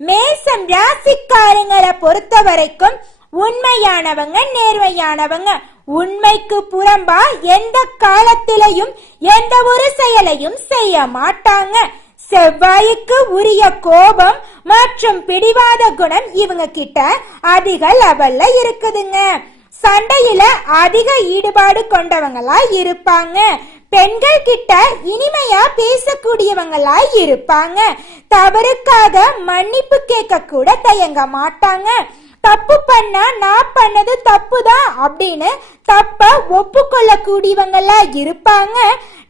மேசம் ராசிக்காரங்களை பொறுத்த வரைக்கும் உண்மையானவங்க நேர்மையானவங்க. உண்மைக்கு புறம்பா எந்த காலத்திலையும் எந்த ஒரு செயலையும் செய்ய மாட்டாங்க. செவ்வாய்க்கு உரிய கோபம் மற்றும் பிடிவாத குணம் இவங்க கிட்ட அதிக லெவல்ல இருக்குதுங்க. சண்டையில அதிக ஈடுபாடு கொண்டவங்களா இருப்பாங்க. பெண்கள் கிட்ட இனிமையா பேசக்கூடியவங்களாய் இருப்பாங்க. தவறுக்காக மன்னிப்பு கேட்க கூட தயங்க மாட்டாங்க. தப்பு பண்ணா நான் பண்ணது தப்பு தான் அப்படின்னு தப்ப ஒப்புக்கொள்ள கூடியவங்களா இருப்பாங்க.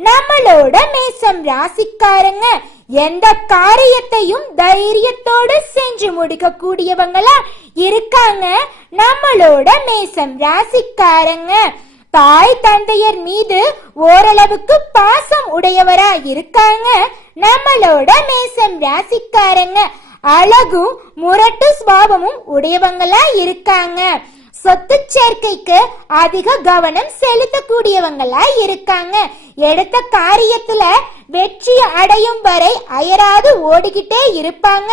நம்மளோட மேசம் ராசிக்காரங்க. எந்த காரியத்தையும் தைரியத்தோடு செஞ்சு முடிக்க கூடியவங்களா இருக்காங்க. நம்மளோட மேசம் ராசிக்காரங்க. தாய் தந்தையர் மீது ஓரளவுக்கு பாசம் உடையவரா இருக்காங்க. நம்மளோட மேசம் ராசிக்காரங்க. அழகும் முரட்டு சுவாபமும் உடையவங்களா இருக்காங்க. சொத்து சேர்க்கைக்கு அதிக கவனம் செலுத்தக்கூடியவங்களா இருக்காங்க. எடுத்த காரியத்துல வெற்றி அடையும் வரை அயராது ஓடிக்கிட்டே இருப்பாங்க.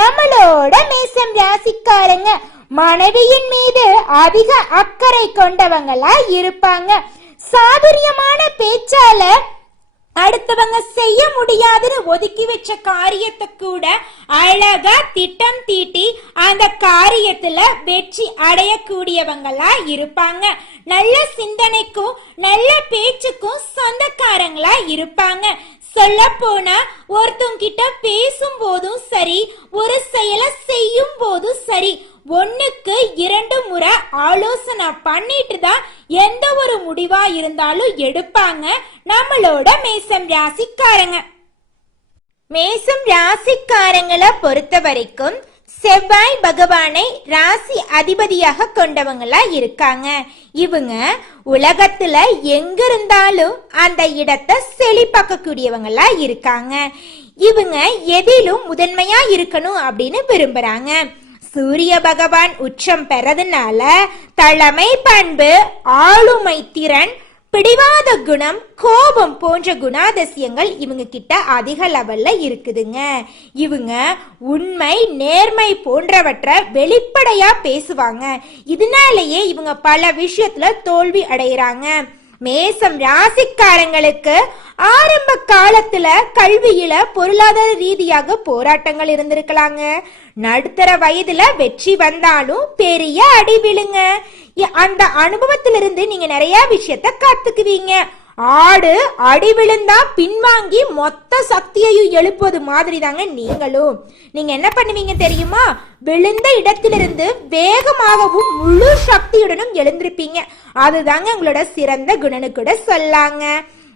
நம்மளோட மேசம் ராசிக்காரங்க. மனைவியின் மீது அதிக அக்கறை கொண்டவங்களா இருப்பாங்க. சாதுரியமான பேச்சால அடுத்தவங்க செய்ய முடியாதுன்னு ஒதுக்கி வச்ச காரியத்தை கூட அழகா திட்டம் தீட்டி அந்த காரியத்துல வெற்றி அடையக்கூடியவங்களா இருப்பாங்க. நல்ல சிந்தனைக்கும் நல்ல பேச்சுக்கும் சொந்தக்காரங்களா இருப்பாங்க. சொல்ல போனா ஒருத்தவங்க கிட்ட பேசும் போதும் சரி ஒரு செயலை செய்யும் போதும் சரி ஒன்றுக்கு இரண்டு முறை ஆலோசனை பண்ணிட்டு தான் எந்த ஒரு முடிவா இருந்தாலும் எடுப்பாங்க. நம்மளோட மேசம் ராசிக்காரங்க. மேசம் ராசிக்காரங்களை பொறுத்த வரைக்கும் செவ்வாய் பகவானை ராசி அதிபதியாக கொண்டவங்களா இருக்காங்க. இவங்க உலகத்துல எங்க இருந்தாலும் அந்த இடத்தை செழிப்பாக்கக்கூடியவங்களா இருக்காங்க. இவங்க எதிலும் முதன்மையா இருக்கணும் அப்படின்னு விரும்புறாங்க. சூரிய பகவான் உச்சம் பெறதுனால தலைமை பண்பு ஆளுமை திறன் பிடிவாத குணம் கோபம் போன்ற குணாதிசயங்கள் இவங்க கிட்ட அதிக லெவல்ல இருக்குதுங்க. இவங்க உண்மை நேர்மை போன்றவற்றை வெளிப்படையா பேசுவாங்க. இதனாலேயே இவங்க பல விஷயத்துல தோல்வி அடைகிறாங்க மேசம் ராசிக்காரங்களுக்கு ஆரம்ப காலத்துல கல்வியில பொருளாதார ரீதியாக போராட்டங்கள் இருந்திருக்கலாங்க. நடுத்தர வயதுல வெற்றி வந்தாலும் பெரிய அடி விழுங்க. அந்த அனுபவத்திலிருந்து நீங்க நிறைய விஷயத்த கத்துக்குவீங்க. ஆடு அடி விழுந்தா பின்வாங்கி மொத்த சக்தியையும் எழுப்புவது மாதிரி தாங்க நீங்களும். நீங்க என்ன பண்ணுவீங்க தெரியுமா? விழுந்த இடத்திலிருந்து வேகமாகவும் முழு சக்தியுடனும் எழுந்திருப்பீங்க. அதுதாங்க உங்களோட சிறந்த குணனு கூட சொல்லாங்க.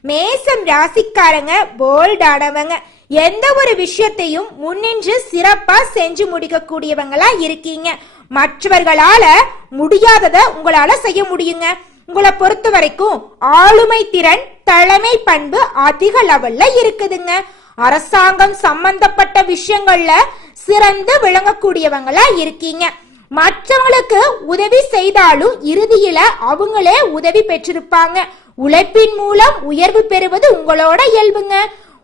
மேசம் ராசிக்காரங்க போல்டானவங்க எந்த ஒரு விஷயத்தையும் முன்னின்று சிறப்பா செஞ்சு முடிக்கக்கூடியவங்களா இருக்கீங்க. மற்றவர்களால முடியாததை உங்களால செய்ய முடியுங்க. உங்களை பொறுத்த வரைக்கும் ஆளுமை திறன் தலைமை பண்பு அதிக லெவல்ல இருக்குதுங்க. அரசாங்கம் சம்பந்தப்பட்ட விஷயங்கள்ல சிறந்து விளங்கக்கூடியவங்களா இருக்கீங்க. மற்றவங்களுக்கு உதவி செய்தாலும் இறுதியில அவங்களே உதவி பெற்றிருப்பாங்க. உழைப்பின் மூலம் உயர்வு பெறுவது உங்களோட இயல்புங்க.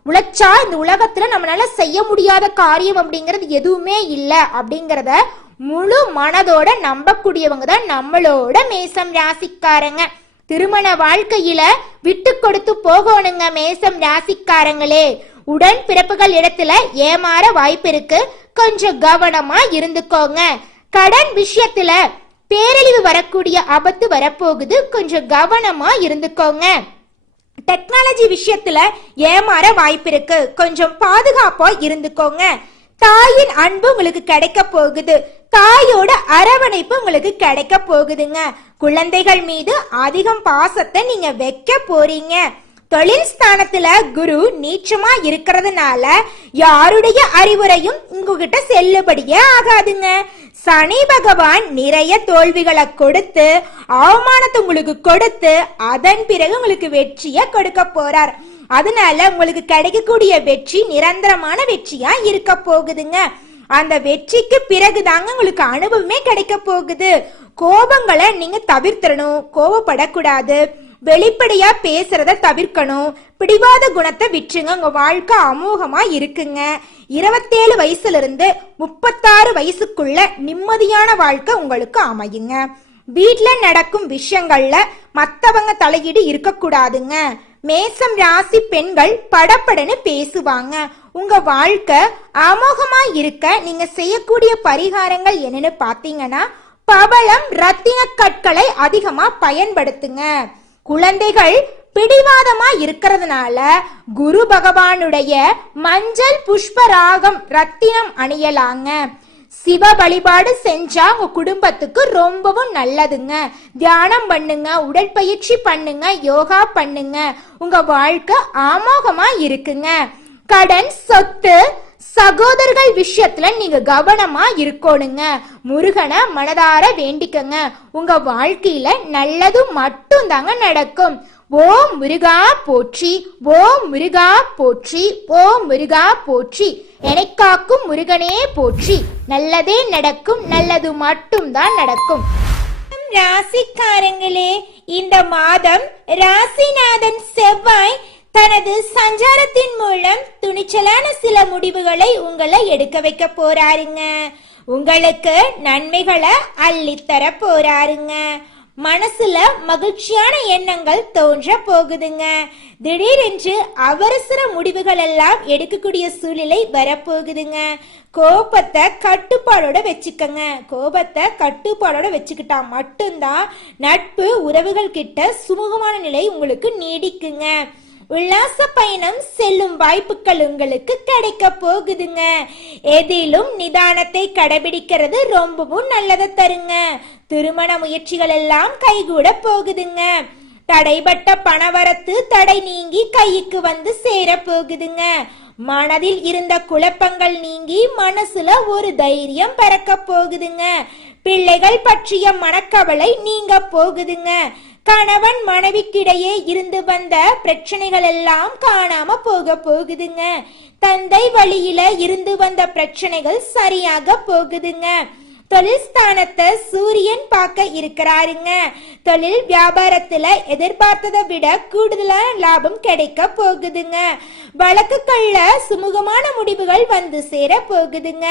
உழைச்சா இந்த உலகத்துல நம்மளால செய்ய முடியாத காரியம் அப்படிங்கிறது எதுவுமே இல்லை அப்படிங்கிறத முழு மனதோட நம்பக்கூடியவங்க தான் நம்மளோட மேசம் ராசிக்காரங்க. திருமண வாழ்க்கையில விட்டு கொடுத்து போகணுங்க மேசம் ராசிக்காரங்களே. உடன் பிறப்புகள் இடத்துல ஏமாற வாய்ப்பு இருக்கு. கொஞ்சம் கவனமா இருந்துக்கோங்க. கடன் விஷயத்துல பேரழிவு வரக்கூடிய ஆபத்து வரப்போகுது. கொஞ்சம் கவனமா இருந்துக்கோங்க. டெக்னாலஜி விஷயத்துல ஏமாற வாய்ப்பு இருக்கு. கொஞ்சம் பாதுகாப்பா இருந்துக்கோங்க. தாயின் அன்பு உங்களுக்கு கிடைக்க போகுது. தாயோட அரவணைப்பு உங்களுக்கு கிடைக்க போகுதுங்க. குழந்தைகள் மீது அதிகம் பாசத்தை நீங்க வைக்க போறீங்க. தொழில் ஸ்தானத்துல குரு நீச்சமா இருக்கிறதுனால யாருடைய அறிவுரையும் உங்ககிட்ட செல்லுபடியே ஆகாதுங்க. சனி பகவான் நிறைய தோல்விகளை கொடுத்து அவமானத்தை உங்களுக்கு கொடுத்து அதன் பிறகு உங்களுக்கு வெற்றியை கொடுக்க போறார். அதனால உங்களுக்கு கிடைக்கக்கூடிய வெற்றி நிரந்தரமான வெற்றியா இருக்க போகுதுங்க. அந்த வெற்றிக்கு பிறகுதாங்க உங்களுக்கு அனுபவமே கிடைக்க போகுது. கோபங்களை நீங்க தவிர்த்திடணும் கோபப்படக்கூடாது வெளிப்படையா பேசுறத தவிர்க்கணும். பிடிவாத குணத்தை விட்டுருங்க. உங்க வாழ்க்கை அமோகமா இருக்குங்க. இருபத்தேழு வயசுல இருந்து முப்பத்தாறு வயசுக்குள்ள நிம்மதியான வாழ்க்கை உங்களுக்கு அமையுங்க. வீட்டில் நடக்கும் விஷயங்கள்ல மத்தவங்க தலையீடு இருக்கக்கூடாதுங்க. மேசம் ராசி பெண்கள் படப்படன்னு பேசுவாங்க. உங்க வாழ்க்கை அமோகமா இருக்க நீங்க செய்யக்கூடிய பரிகாரங்கள் என்னன்னு பாத்தீங்கன்னா பவளம் ரத்தின கற்களை அதிகமா பயன்படுத்துங்க. குழந்தைகள் பிடிவாதமா இருக்கிறதுனால குரு பகவானுடைய மஞ்சள் புஷ்பராகம் ரத்தினம் அணியலாங்க. சிவ வழிபாடு செஞ்சா உங்க குடும்பத்துக்கு ரொம்பவும் நல்லதுங்க. தியானம் பண்ணுங்க உடற்பயிற்சி பண்ணுங்க யோகா பண்ணுங்க. உங்க வாழ்க்கை ஆமோகமா இருக்குங்க. கடன் சொத்து சகோதரர்கள் விஷயத்துல நீங்க கவனமா இருக்கணுங்க. முருகனை மனதார வேண்டிக்கங்க. உங்க வாழ்க்கையில நல்லது மட்டும் தாங்க நடக்கும். ஓ முருகா போற்றி ஓ முருகா போற்றி ஓ முருகா போற்றி. எனக்காக்கும் முருகனே போற்றி. நல்லதே நடக்கும் நல்லது மட்டும் தான் நடக்கும். ராசிக்காரங்களே இந்த மாதம் ராசிநாதன் செவ்வாய் தனது சஞ்சாரத்தின் மூலம் துணிச்சலான சில முடிவுகளை உங்களை எடுக்க வைக்க போறாருங்க. உங்களுக்கு நன்மைகளை அள்ளித்தர போறாருங்க. மனசுல மகிழ்ச்சியான எண்ணங்கள் தோன்ற போகுதுங்க. திடீரென்று அவசர முடிவுகள் எல்லாம் எடுக்கக்கூடிய சூழ்நிலை வரப்போகுதுங்க. கோபத்தை கட்டுப்பாடோட வச்சுக்கங்க. கோபத்தை கட்டுப்பாடோட வச்சுக்கிட்டா மட்டும்தான் நட்பு உறவுகள் கிட்ட சுமூகமான நிலை உங்களுக்கு நீடிக்குங்க. உல்லாச பயணம் செல்லும் வாய்ப்புகள் உங்களுக்கு கிடைக்க போகுதுங்க. எதிலும் நிதானத்தை கடைபிடிக்கிறது ரொம்பவும் நல்லதை தருங்க. திருமண முயற்சிகள் எல்லாம் கைகூட போகுதுங்க. தடைபட்ட பணவரத்து தடை நீங்கி கைக்கு வந்து சேர போகுதுங்க. மனதில் இருந்த குழப்பங்கள் நீங்கி மனசுல ஒரு தைரியம் பிறக்க போகுதுங்க. பிள்ளைகள் பற்றிய மனக்கவலை நீங்க போகுதுங்க. கணவன் மனைவிக்கிடையே இருந்து வந்த பிரச்சனைகள் எல்லாம் காணாம போக போகுதுங்க. தந்தை வழியில இருந்து வந்த பிரச்சனைகள் சரியாக போகுதுங்க. தொழில் ஸ்தானத்தை சூரியன் பார்க்க இருக்கிறாருங்க. தொழில் வியாபாரத்துல எதிர்பார்த்ததை விட கூடுதலான லாபம் கிடைக்க போகுதுங்க. வழக்குகள்ல சுமூகமான முடிவுகள் வந்து சேர போகுதுங்க.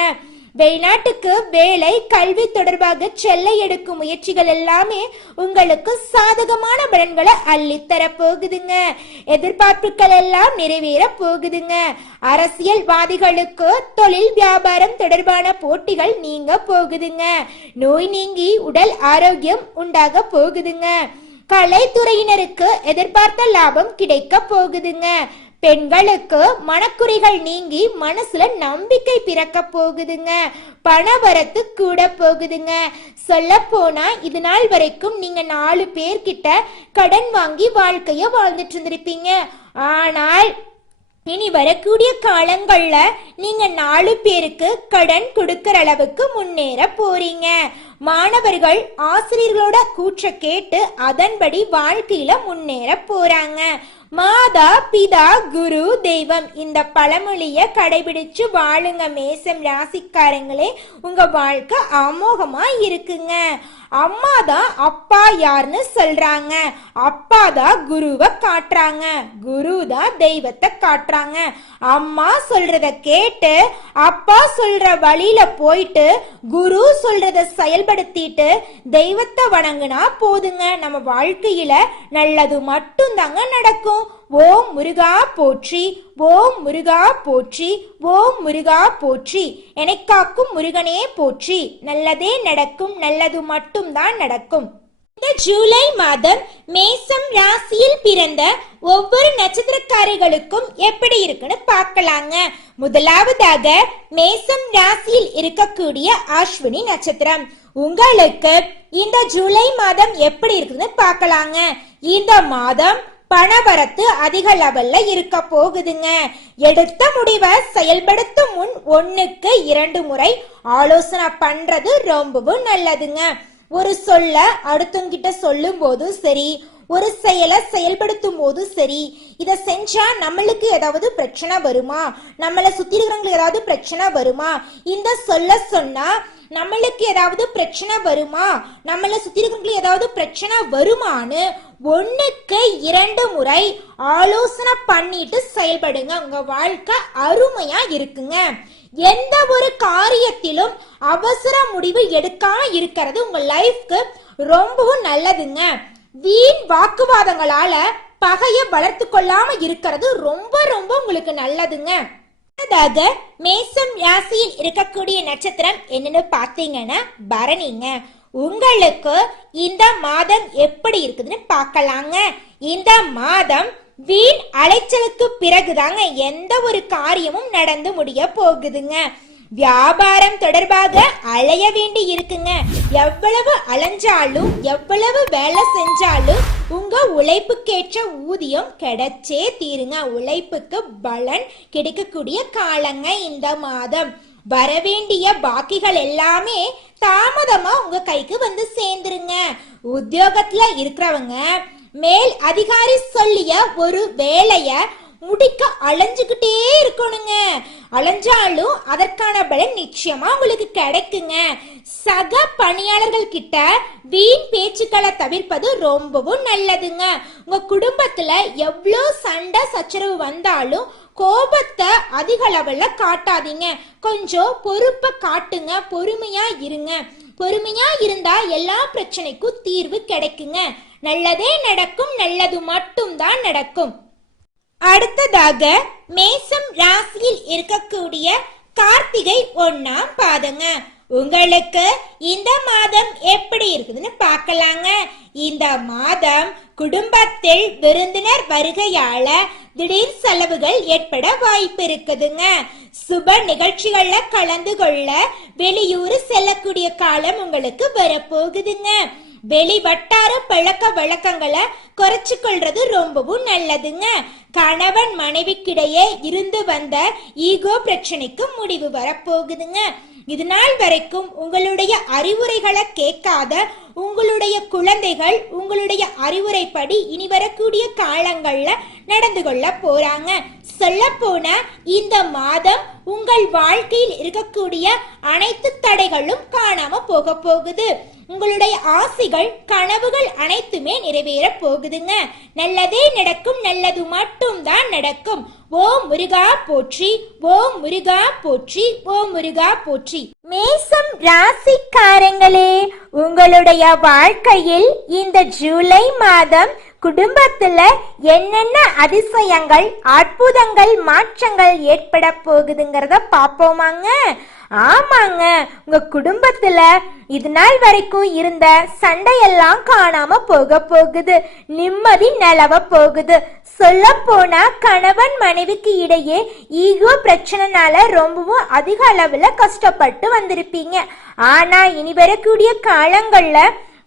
வெளிநாட்டுக்கு வேலை கல்வி தொடர்பாக செல்ல எடுக்கும் முயற்சிகள் எல்லாமே உங்களுக்கு சாதகமான பலன்களை அள்ளித்தர போகுதுங்க. எதிர்பார்ப்புகள் எல்லாம் நிறைவேற போகுதுங்க. அரசியல்வாதிகளுக்கு தொழில் வியாபாரம் தொடர்பான போட்டிகள் நீங்க போகுதுங்க. நோய் நீங்கி உடல் ஆரோக்கியம் உண்டாக போகுதுங்க. கலைத்துறையினருக்கு எதிர்பார்த்த லாபம் கிடைக்க போகுதுங்க. பெண்களுக்கு மனக்குறைகள் நீங்கி மனசுல நம்பிக்கை பிறக்க போகுதுங்க. பணவரத்து கூட போகுதுங்க. சொல்ல போனா இது நாள் வரைக்கும் நீங்க நாலு பேர்கிட்ட கடன் வாங்கி வாழ்க்கைய வாழ்ந்துட்டு இருந்திருப்பீங்க ஆனால் இனி வரக்கூடிய காலங்கள்ல நீங்க நாலு பேருக்கு கடன் கொடுக்கற அளவுக்கு முன்னேற போறீங்க. மாணவர்கள் ஆசிரியர்களோட கூற்ற கேட்டு அதன்படி வாழ்க்கையில முன்னேற போறாங்க. மாதா பிதா குரு தெய்வம் இந்த பழமொழிய கடைபிடிச்சு வாழுங்க. மேசம் ராசிக்காரங்களே உங்க வாழ்க்கை அமோகமா இருக்குங்க. அம்மா தான் அப்பா யாருன்னு சொல்றாங்க. அப்பா தான் குருவை காட்டுறாங்க. குரு தான் தெய்வத்தை காட்டுறாங்க. அம்மா சொல்றத கேட்டு அப்பா சொல்ற வழியில போயிட்டு குரு சொல்றத செயல்படுத்திட்டு தெய்வத்தை வணங்குனா போதுங்க. நம்ம வாழ்க்கையில நல்லது மட்டும் தாங்க நடக்கும். ஓம் முருகா போற்றி ஓம் முருகா போற்றி ஓம் முருகா போற்றி. எனக்காக்கும் முருகனே போற்றி. நல்லதே நடக்கும் நல்லது மட்டும்தான் நடக்கும். இந்த ஜூலை மாதம் மேசம் ராசியில் பிறந்த ஒவ்வொரு நட்சத்திரக்காரர்களுக்கும் எப்படி இருக்குன்னு பார்க்கலாங்க. முதலாவதாக மேசம் ராசியில் இருக்கக்கூடிய அஸ்வினி நட்சத்திரம். உங்களுக்கு இந்த ஜூலை மாதம் எப்படி இருக்குன்னு பார்க்கலாங்க. இந்த மாதம் பணவரத்து அதிக லெவல்ல இருக்க போகுதுங்க. எடுத்த முடிவை செயல்படுத்தும் முன் ஒன்னுக்கு இரண்டு முறை ஆலோசனை பண்றது ரொம்பவும் நல்லதுங்க. ஒரு சொல்ல அடுத்தவங்கிட்ட சொல்லும் போதும் சரி ஒரு செயலை செயல்படுத்தும் போதும் சரி இதை செஞ்சா நம்மளுக்கு ஏதாவது பிரச்சனை வருமா? நம்மளை சுத்தி இருக்கிறவங்களுக்கு ஏதாவது பிரச்சனை வருமா? இந்த சொல்ல சொன்னா நம்மளுக்கு ஏதாவது பிரச்சனை வருமா? நம்மளை சுத்தி இருக்கிறவங்களுக்கு ஏதாவது பிரச்சனை வருமான்னு ஒண்ணுக்கு இரண்டு முறை ஆலோசனை பண்ணிட்டு செயல்படுங்க. உங்க வாழ்க்கை அருமையா இருக்குங்க. எந்த ஒரு காரியத்திலும் அவசர முடிவு எடுக்காம இருக்கிறது உங்க லைஃப்க்கு ரொம்பவும் நல்லதுங்க. வீண் வாக்குவாதங்களால பகைய வளர்த்து கொள்ளாம இருக்கிறது ரொம்ப ரொம்ப உங்களுக்கு நல்லதுங்க. அடுத்ததாக மேசம் ராசியில் இருக்கக்கூடிய நட்சத்திரம் என்னன்னு பார்த்தீங்கன்னா பரணிங்க. உங்களுக்கு இந்த மாதம் எப்படி இருக்குதுன்னு பார்க்கலாங்க. இந்த மாதம் வீண் அலைச்சலுக்கு பிறகுதாங்க எந்த ஒரு காரியமும் நடந்து முடிய போகுதுங்க. வியாபாரம் தொடர்பாக அலைய வேண்டி இருக்குங்க. எவ்வளவு அலைஞ்சாலும் எவ்வளவு வேலை செஞ்சாலும் உங்க உழைப்புக்கேற்ற ஊதியம் கிடைச்சே தீருங்க. உழைப்புக்கு பலன் கிடைக்கக்கூடிய காலங்க இந்த மாதம். வரவேண்டிய பாக்கிகள் எல்லாமே தாமதமா உங்க கைக்கு வந்து சேர்ந்துருங்க. உத்தியோகத்துல இருக்கிறவங்க மேல் அதிகாரி சொல்லிய ஒரு வேலைய முடிக்க அலைஞ்சுக்கிட்டே இருக்கணுங்க. அலைஞ்சாலும் அதற்கான பலன் நிச்சயமா உங்களுக்கு கிடைக்குங்க. சக பணியாளர்கள் கிட்ட வீண் பேச்சுக்களை தவிர்ப்பது ரொம்பவும் நல்லதுங்க. உங்க குடும்பத்துல எவ்வளோ சண்டை சச்சரவு வந்தாலும் கோபத்தை அதிக அளவில் காட்டாதீங்க. கொஞ்சம் பொறுப்பை காட்டுங்க. பொறுமையா இருங்க. பொறுமையா இருந்தா எல்லா பிரச்சனைக்கும் தீர்வு கிடைக்குங்க. நல்லதே நடக்கும் நல்லது மட்டும்தான் நடக்கும். அடுத்ததாக மேசம் ராசியில் இருக்கக்கூடிய கார்த்திகை ஒன்னாம் பாதங்க. உங்களுக்கு இந்த மாதம் எப்படி இருக்குதுன்னு பார்க்கலாங்க. இந்த மாதம் குடும்பத்தில் விருந்தினர் வருகையால திடீர் செலவுகள் ஏற்பட வாய்ப்பு இருக்குதுங்க. சுப நிகழ்ச்சிகள்ல கலந்து கொள்ள வெளியூர் செல்லக்கூடிய காலம் உங்களுக்கு வரப்போகுதுங்க. வெளி வட்டார பழக்க வழக்கங்களை குறைச்சிக்கொள்றது ரொம்பவும் நல்லதுங்க. கணவன் மனைவிக்கிடையே இருந்து வந்த ஈகோ பிரச்சனைக்கு முடிவு வரப்போகுதுங்க. இது நாள் வரைக்கும் உங்களுடைய அறிவுரைகளை கேட்காத உங்களுடைய குழந்தைகள் உங்களுடைய அறிவுரைப்படி இனி வரக்கூடிய காலங்கள்ல நடந்து கொள்ள போறாங்க. சொல்ல இந்த மாதம் உங்கள் வாழ்க்கையில் இருக்கக்கூடிய அனைத்து தடைகளும் காணாம போக போகுது. உங்களுடைய ஆசைகள் கனவுகள் அனைத்துமே நிறைவேற போகுதுங்க. நல்லதே நடக்கும் நல்லது மட்டும் தான் நடக்கும். ஓம் முருகா போற்றி ஓம் முருகா போற்றி ஓம் முருகா போற்றி. மேசம் ராசிக்காரங்களே உங்களுடைய வாழ்க்கையில் இந்த ஜூலை மாதம் குடும்பத்துல என்னென்ன அதிசயங்கள் அற்புதங்கள் மாற்றங்கள் ஏற்பட போகுதுங்கிறத பாப்போமாங்க ஆமாங்க. உங்க குடும்பத்துல இது நாள் வரைக்கும் இருந்த சண்டையெல்லாம் காணாம போக போகுது. நிம்மதி நிலவ போகுது. சொல்ல போனா கணவன் மனைவிக்கு இடையே ஈகோ பிரச்சனைனால ரொம்பவும் அதிக அளவுல கஷ்டப்பட்டு வந்திருப்பீங்க. ஆனா இனி வரக்கூடிய காலங்கள்ல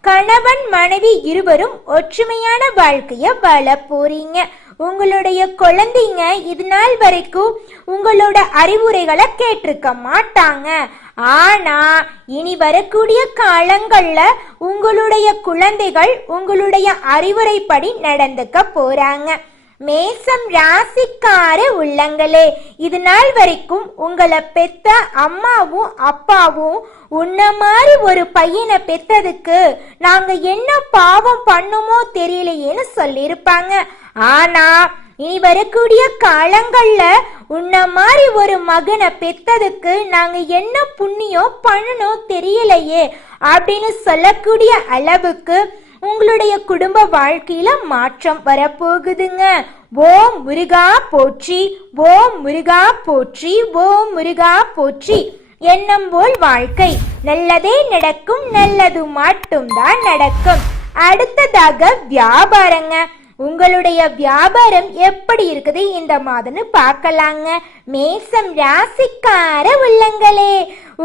கணவன் மனைவி இருவரும் ஒற்றுமையான வாழ்க்கைய வாழ போறீங்க உங்களுடைய குழந்தைங்க இது நாள் வரைக்கும் உங்களோட அறிவுரைகளை கேட்டிருக்க மாட்டாங்க. ஆனா இனி வரக்கூடிய காலங்கள்ல உங்களுடைய குழந்தைகள் உங்களுடைய அறிவுரைப்படி நடந்துக்க போறாங்க. மேசம் ராசிக்கார உள்ளங்களே. இது நாள் வரைக்கும் உங்களை பெத்த அம்மாவும் அப்பாவும் உன்ன மாதிரி ஒரு பையனை பெத்ததுக்கு நாங்க என்ன பாவம் பண்ணுமோ தெரியலையேன்னு சொல்லியிருப்பாங்க. ஆனா இனி வரக்கூடிய காலங்கள்ல உன்ன மாதிரி ஒரு மகனை பெத்ததுக்கு நாங்க என்ன புண்ணியம் பண்ணணும் தெரியலையே அப்படின்னு சொல்லக்கூடிய அளவுக்கு உங்களுடைய குடும்ப வாழ்க்கையில மாற்றம் வரப்போகுதுங்க. ஓம் முருகா போற்றி ஓம் முருகா போற்றி ஓம் முருகா போற்றி. எண்ணம் போல் வாழ்க்கை. நல்லதே நடக்கும் நல்லது மட்டும்தான் நடக்கும். அடுத்ததாக வியாபாரங்க. உங்களுடைய வியாபாரம் எப்படி இருக்குது? இந்த மாதம்னு பார்க்கலாங்க. மேசம் ராசிக்கார உள்ளங்களே.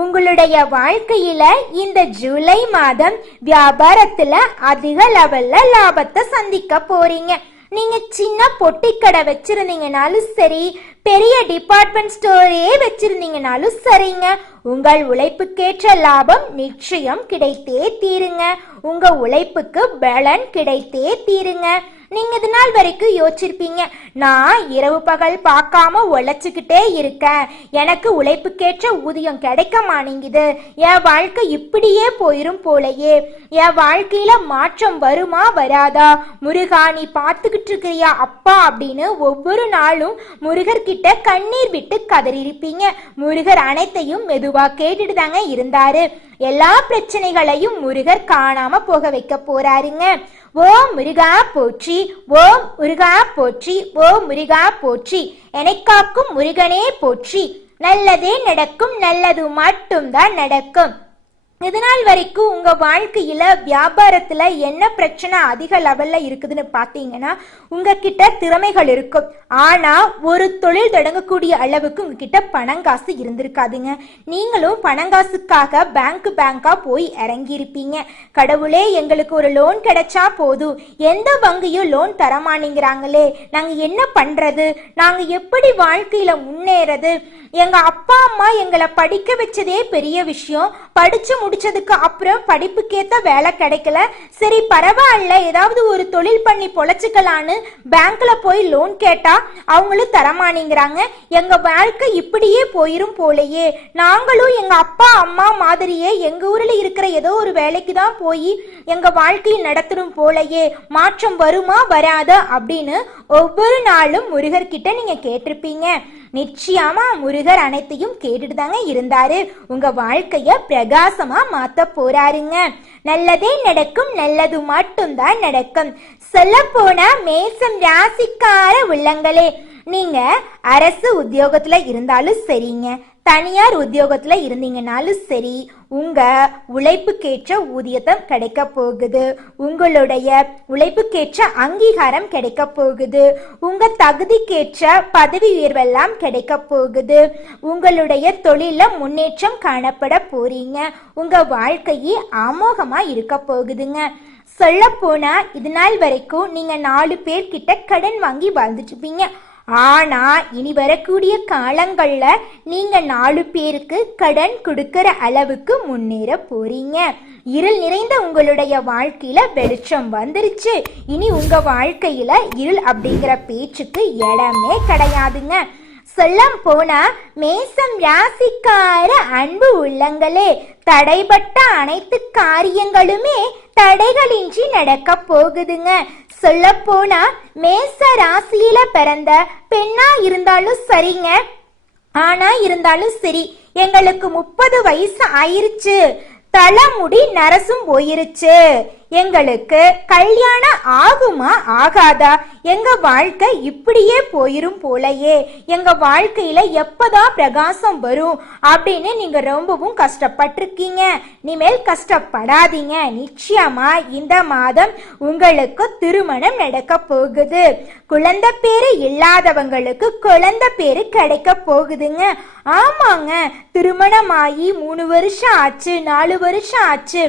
உங்களுடைய வாழ்க்கையில இந்த ஜூலை மாதம் வியாபாரத்துல அதிக லெவல்ல லாபத்தை சந்திக்க போறீங்க. நீங்க சின்ன பொட்டி கடை வச்சிருந்தீங்கனாலும் சரி பெரிய டிபார்ட்மெண்ட் ஸ்டோரே வச்சிருந்தீங்கனாலும் சரிங்க. உங்கள் உழைப்புக்கேற்ற லாபம் நிச்சயம் கிடைத்தே தீருங்க. உங்க உழைப்புக்கு பலன் கிடைத்தே தீருங்க. நீங்க இது நாள் வரைக்கும் யோசிச்சிருப்பீங்க. நான் இரவு பகல் பார்க்காம உழைச்சுக்கிட்டே இருக்கேன். எனக்கு உழைப்புக்கேற்ற ஊதியம் கிடைக்க மாட்டேங்குது. என் வாழ்க்கை இப்படியே போயிரும் போலயே. என் வாழ்க்கையில மாற்றம் வருமா வராதா? முருகா நீ பார்த்துக்கிட்டு இருக்கிறியா அப்பா அப்படின்னு ஒவ்வொரு நாளும் முருகர்கிட்ட கண்ணீர் விட்டு கதறியிருப்பீங்க. முருகர் அனைத்தையும் மெதுவா கேட்டுட்டு தாங்க இருந்தாரு. எல்லா பிரச்சனைகளையும் முருகர் காணாம போக வைக்க போறாருங்க. ஓ முருகா போற்றி ஓம் முருகா போற்றி ஓ முருகா போற்றி. என்னை காக்கும் முருகனே போற்றி. நல்லதே நடக்கும் நல்லது மட்டும்தான் நடக்கும். இது நாள் வரைக்கும் உங்கள் வாழ்க்கையில் வியாபாரத்தில் என்ன பிரச்சனை அதிக லெவலில் இருக்குதுன்னு பார்த்தீங்கன்னா உங்ககிட்ட திறமைகள் இருக்கும். ஆனால் ஒரு தொழில் தொடங்கக்கூடிய அளவுக்கு உங்ககிட்ட பணங்காசு இருந்திருக்காதுங்க. நீங்களும் பணங்காசுக்காக பேங்க் பேங்காக போய் இறங்கியிருப்பீங்க. கடவுளே எங்களுக்கு ஒரு லோன் கிடைச்சா போதும். எந்த வங்கியும் லோன் தரமாட்டேங்கிறாங்களே. நாங்கள் என்ன பண்ணுறது நாங்கள் எப்படி வாழ்க்கையில் முன்னேறது? எங்கள் அப்பா அம்மா எங்களை படிக்க வச்சதே பெரிய விஷயம். படித்து முடிச்சதுக்கு அப்புறம் படிப்புக்கேத்த வேலை கிடைக்கல. சரி பரவாயில்ல. ஏதாவது ஒரு தொழில் பண்ணி பொழைச்சிக்கலான்னு பேங்க்ல போய் லோன் கேட்டா அவங்களும் தரமானிங்கிறாங்க எங்க வாழ்க்கை இப்படியே போயிரும் போலயே. நாங்களும் எங்க அப்பா அம்மா மாதிரியே எங்க ஊர்ல இருக்கிற ஏதோ ஒரு வேலைக்கு தான் போய் எங்க வாழ்க்கையை நடத்தணும் போலயே. மாற்றம் வருமா வராத அப்படின்னு ஒவ்வொரு நாளும் முருகர்கிட்ட நீங்க கேட்டிருப்பீங்க. நிச்சயமா முருகர் அனைத்தையும் கேட்டுட்டு தாங்க இருந்தாரு. உங்க வாழ்க்கைய பிரகாசமா மாத்த போறாருங்க. நல்லதே நடக்கும் நல்லது மட்டும்தான் நடக்கும். சொல்ல போனா மேசம் ராசிக்கார உள்ளங்களே. நீங்க அரசு உத்தியோகத்துல இருந்தாலும் சரிங்க. தனியார் உத்தியோகத்தில் இருந்தீங்கனாலும் சரி உங்கள் உழைப்புக்கேற்ற ஊதியத்தை கிடைக்க போகுது. உங்களுடைய உழைப்புக்கேற்ற அங்கீகாரம் கிடைக்க போகுது. உங்கள் தகுதிக்கேற்ற பதவி உயர்வெல்லாம் கிடைக்க போகுது. உங்களுடைய தொழிலில் முன்னேற்றம் காணப்பட போறீங்க. உங்கள் வாழ்க்கையே அமோகமாக இருக்க போகுதுங்க. சொல்ல போனால் இது நாள் வரைக்கும் நீங்கள் நாலு பேர்கிட்ட கடன் வாங்கி வாழ்ந்துட்டுருப்பீங்க ஆனால் ஆனா இனி வரக்கூடிய காலங்கள்ல நீங்க நாலு பேருக்கு கடன் கொடுக்கிற அளவுக்கு முன்னேற போறீங்க. இருள் நிறைந்த உங்களுடைய வாழ்க்கையில வெளிச்சம் வந்துருச்சு. இனி உங்க வாழ்க்கையில இருள் அப்படிங்கிற பேச்சுக்கு இடமே கிடையாதுங்க. சொல்லம் போனா மேசம் ராசிக்கார அன்பு உள்ளங்களே தடைபட்ட அனைத்து காரியங்களுமே தடைகளின்றி நடக்க போகுதுங்க. சொல்ல போனா மேச ராசியில பிறந்த பெண்ணா இருந்தாலும் சரிங்க. ஆனா இருந்தாலும் சரி. எங்களுக்கு முப்பது வயசு ஆயிருச்சு. தலைமுடி நரசும் போயிருச்சு. எங்களுக்கு கல்யாணம் ஆகுமா ஆகாதா? எங்க வாழ்க்கை இப்படியே போயிரும் போலயே. எங்க வாழ்க்கையில எப்பதான் பிரகாசம் வரும் அப்படின்னு நீங்க ரொம்பவும் கஷ்டப்பட்டிருக்கீங்க. இனிமேல் கஷ்டப்படாதீங்க. நிச்சயமா இந்த மாதம் உங்களுக்கு திருமணம் நடக்க போகுது. குழந்தை பேரு இல்லாதவங்களுக்கு குழந்தை பேரு கிடைக்க போகுதுங்க. ஆமாங்க. திருமணம் ஆகி மூணு வருஷம் ஆச்சு நாலு வருஷம் ஆச்சு.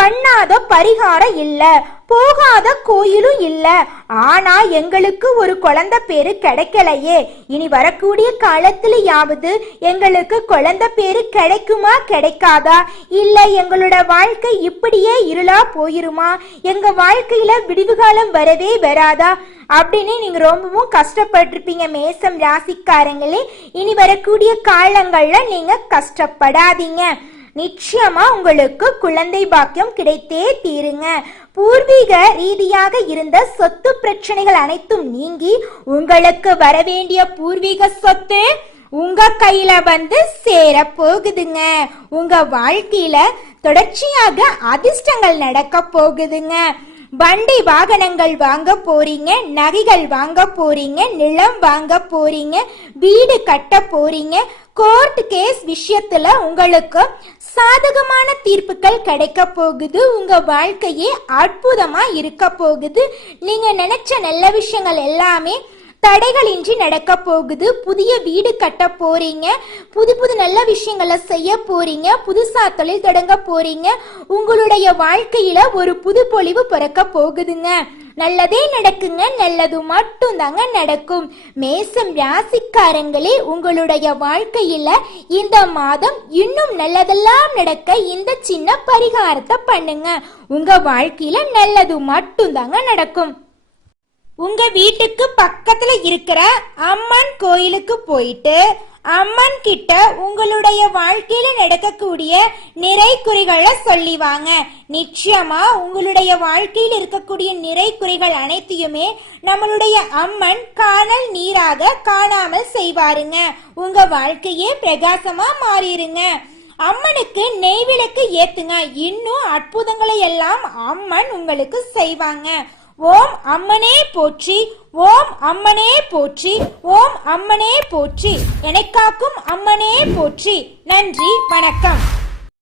பண்ணாத பரிகாரம் இல்ல போகாத கோயிலும் இல்ல. ஆனா எங்களுக்கு ஒரு குழந்தை பேரு கிடைக்கலையே. இனி வரக்கூடிய காலத்திலயாவது எங்களுக்கு குழந்தை பேரு கிடைக்குமா கிடைக்காதா? இல்ல எங்களோட வாழ்க்கை இப்படியே இருளா போயிருமா? எங்க வாழ்க்கையில விடுவுகாலம் வரவே வராதா? அப்படின்னு நீங்க ரொம்பவும் கஷ்டப்பட்டிருப்பீங்க மேசம் ராசிக்காரங்களே. இனி வரக்கூடிய காலங்கள்ல நீங்க கஷ்டப்படாதீங்க. நிச்சயமா உங்களுக்கு குழந்தை பாக்கியம் கிடைத்தே தீருங்க. பூர்வீக ரீதியாக இருந்த சொத்து பிரச்சனைகள் அனைத்தும் நீங்கி உங்களுக்கு வரவேண்டிய பூர்வீக சொத்து உங்க கையில வந்து சேர போகுதுங்க உங்க வாழ்க்கையில தொடர்ச்சியாக அதிர்ஷ்டங்கள் நடக்க போகுதுங்க. வண்டி வாகனங்கள் வாங்க போறீங்க நகைகள் வாங்க போறீங்க நிலம் வாங்க போறீங்க வீடு கட்ட போறீங்க கோர்ட் கேஸ் விஷயத்துல உங்களுக்கு சாதகமான தீர்ப்புகள் கிடைக்க போகுது. உங்க வாழ்க்கையே அற்புதமா இருக்க போகுது. நீங்க நினைச்ச நல்ல விஷயங்கள் எல்லாமே தடைகளின்றி நடக்க போகுது. புதிய வீடு கட்ட போறீங்க. புது புது நல்ல விஷயங்களை செய்ய போறீங்க. புதுசா தொழில் தொடங்க போறீங்க. உங்களுடைய வாழ்க்கையில ஒரு புது பொலிவு பிறக்க போகுதுங்க. நல்லதே நடக்குங்க. நல்லது மட்டும் தாங்க நடக்கும். மேசம் ராசிக்காரங்களே உங்களுடைய வாழ்க்கையில இந்த மாதம் இன்னும் நல்லதெல்லாம் நடக்க இந்த சின்ன பரிகாரத்தை பண்ணுங்க. உங்க வாழ்க்கையில நல்லது மட்டும் தாங்க நடக்கும். உங்க வீட்டுக்கு பக்கத்துல இருக்கிற அம்மன் கோயிலுக்கு போயிட்டு அம்மன் கிட்ட உங்களுடைய வாழ்க்கையில நடக்கக்கூடிய நிறை குறிகளை சொல்லி வாங்க. நிச்சயமா உங்களுடைய வாழ்க்கையில் இருக்கக்கூடிய நிறை குறிகள் அனைத்தையுமே நம்மளுடைய அம்மன் காணல் நீராக காணாமல் செய்வாருங்க. உங்க வாழ்க்கையே பிரகாசமா மாறிடுங்க அம்மனுக்கு நெய் விளக்கு ஏத்துங்க. இன்னும் அற்புதங்களை எல்லாம் அம்மன் உங்களுக்கு செய்வாங்க. ஓம் அம்மனே போற்றி ஓம் அம்மனே போற்றி ஓம் அம்மனே போற்றி. எனக்காக்கும் அம்மனே போற்றி. நன்றி வணக்கம்.